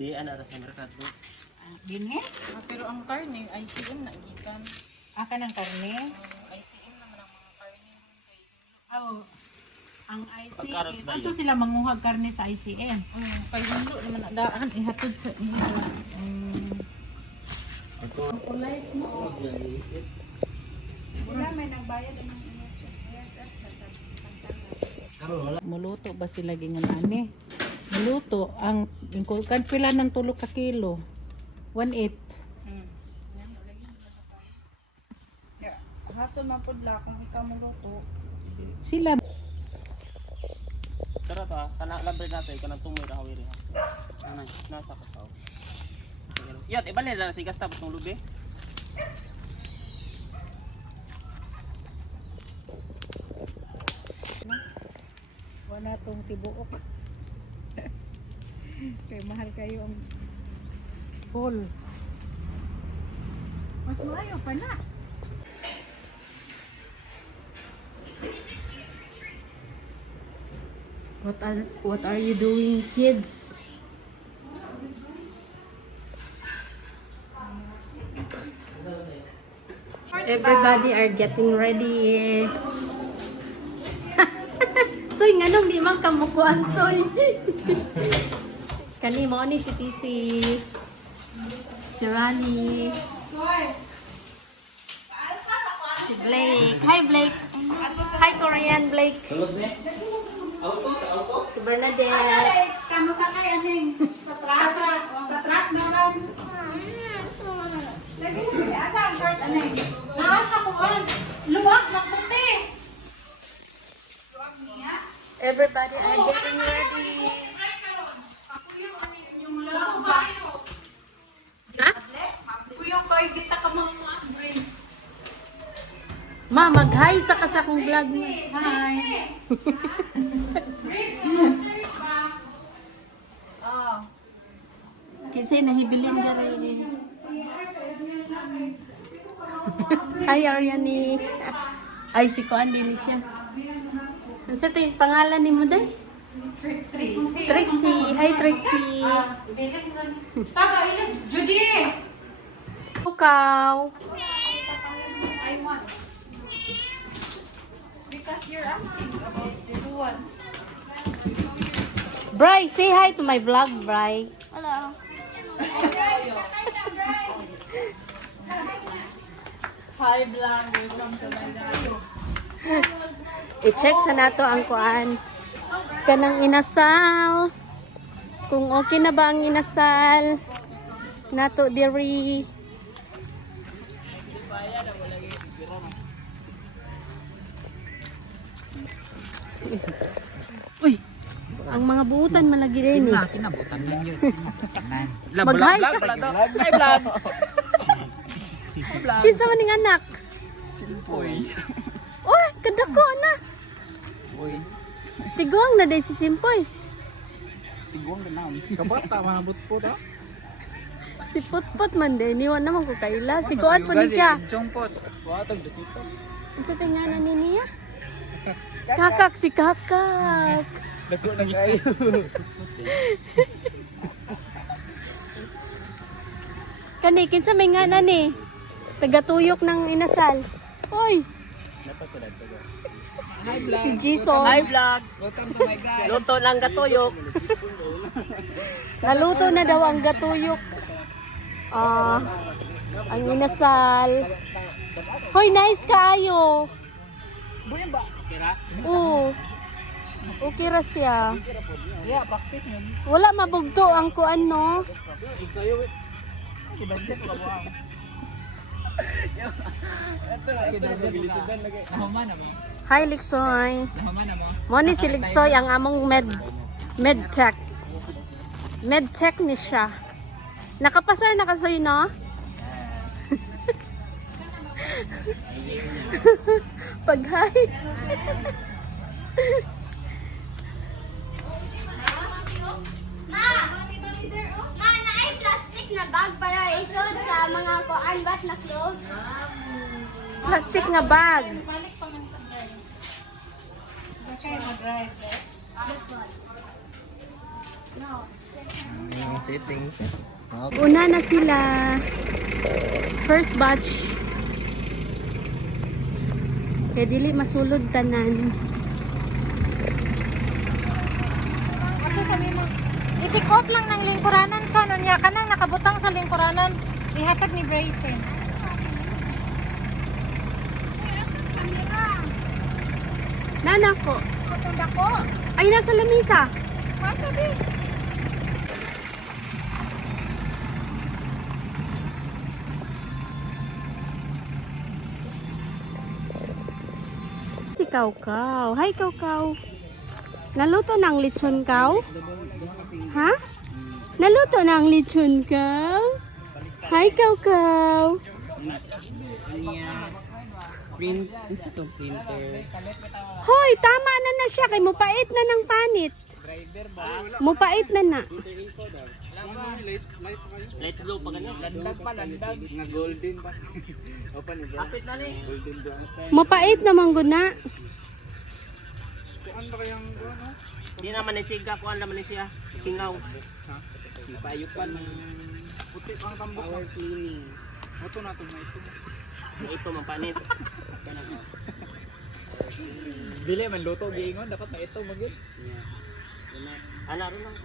Di ana ra sa merkado. Binhe? Pero ang karne, ICM na gikan. Aka ng karne? ICM naman ang mga karne doon kay Oh, ang Pagkarots ICM. ba Ato yun? sila manguhag karne sa ICM. kay Hinlo naman ang daan ihatod sa inyo. Kulay mo. Wala may nagbayad ng Muluto ba sila gingan ani? Muluto ang ingkulkan pila ng 3 ka kilo. 1/8. Haso man pudla kung ikaw mo luto. Sila Tara ta, kana labre natin kanang tumoy ra hawiri ha. Nanay, nasa ka tao. Yat, ibalik na si Gasta batong lubi. wala tong tibuok. Kaya mahal kayo ang full. Mas maayo pa na. What are you doing, kids? Everybody are getting ready. Soy, nganong di man kamukuan, Soy? Kani mo ni si TC. Si Rani. Si Blake. Hi, Blake. Hi, Korean Blake. Sulod ni. Si Bernadette. Kamu sakay aning sa truck. Sa truck na ron. Lagi ni asa ang short aning. Nasa ko an. Luwag na puti. Everybody are getting ready. Ha? Kuyong koy kita ka mga drink. Ma, mag-hi sa kasakong vlog mo. Hi. Kasi nahibilin ka rin. Hi, Ariani. Ay, si Kuan din siya. Ano sa ito yung pangalan ni mo day? Trixie. Hi, Trixie. Taga ilag Judy. Pukaw. I want. Because you're asking about the new ones. Bri, say hi to my vlog, Bri. Hello. Hi vlog, welcome to my channel. I-check sa nato ang kuan. Kanang inasal. Kung okay na ba ang inasal. Nato diri. Uy, ang mga buutan malagi rin eh. Kinabutan ninyo. Mag-hi sa... Hi vlog. Kinsa man ning anak? Simpoy. Uy, kadako na. Uy, Tiguang na day si Simpoy. tigwang na naon. Kabata, mga butpot ha? Si Putput man day. Niwan naman ko kaila. Si Kuan po ni siya. Chongpot. Watag dito. Ang tinganan ni niya. Kakak, si kakak. Dako na kayo. Kani, kinsa may nga na ni. Tagatuyok ng inasal. Oy, si Jason. Hi vlog. Welcome to my guys. Luto lang gatuyok. Naluto na daw ang gatuyok. Ang inasal. Hoy, nice kaayo. Oo. Okay ra siya. Yeah, practice nyo. Wala mabugto ang kuan no. Nahuman na mo. Hi Liksoy. Nahuman na mo. Mo ni si Liksoy ang among medtech. Medtech ni siya. Nakapasar na kasoy no? Pag hi. Ma, naay plastic na bag para isod sa mga kuan bat na clothes. Plastic nga bag. No. Una na sila. First batch. Kaya dili masulod tanan. Ato sa mo. Itikop lang ng lingkuranan sa nunya kanang nakabutang sa lingkuranan. Ihatag ni Bryson. Nana ko. Ay, nasa lamisa. Si Kaw-Kaw. Hi, Kaw-Kaw. Naluto ng lechon kaw? Ha? Naluto ng lechon kaw? Hi, Kaw-Kaw. Print, ito printer. Hoy, tama na siya. Kay mupait na ng panit. Mupait na na. Light blue pa ganyan. Landag pa, landag. Nga golden pa. Opa ni bro. Kapit na ni. Golden brown. Mupait naman guna. Kuan ba kayang ano? Di naman ni siga, kuan naman ni siya. Singaw. Ha? Ipayupan ng puti pang tambok. Power cleaning. Ito na ito na ito. Ito mapanit. Dili man luto giingon dapat na ito magid. Ana ron lang.